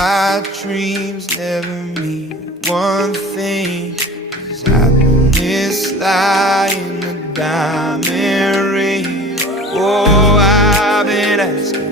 my dreams never mean one thing. Is happiness lie in a diamond ring? Oh, I've been asking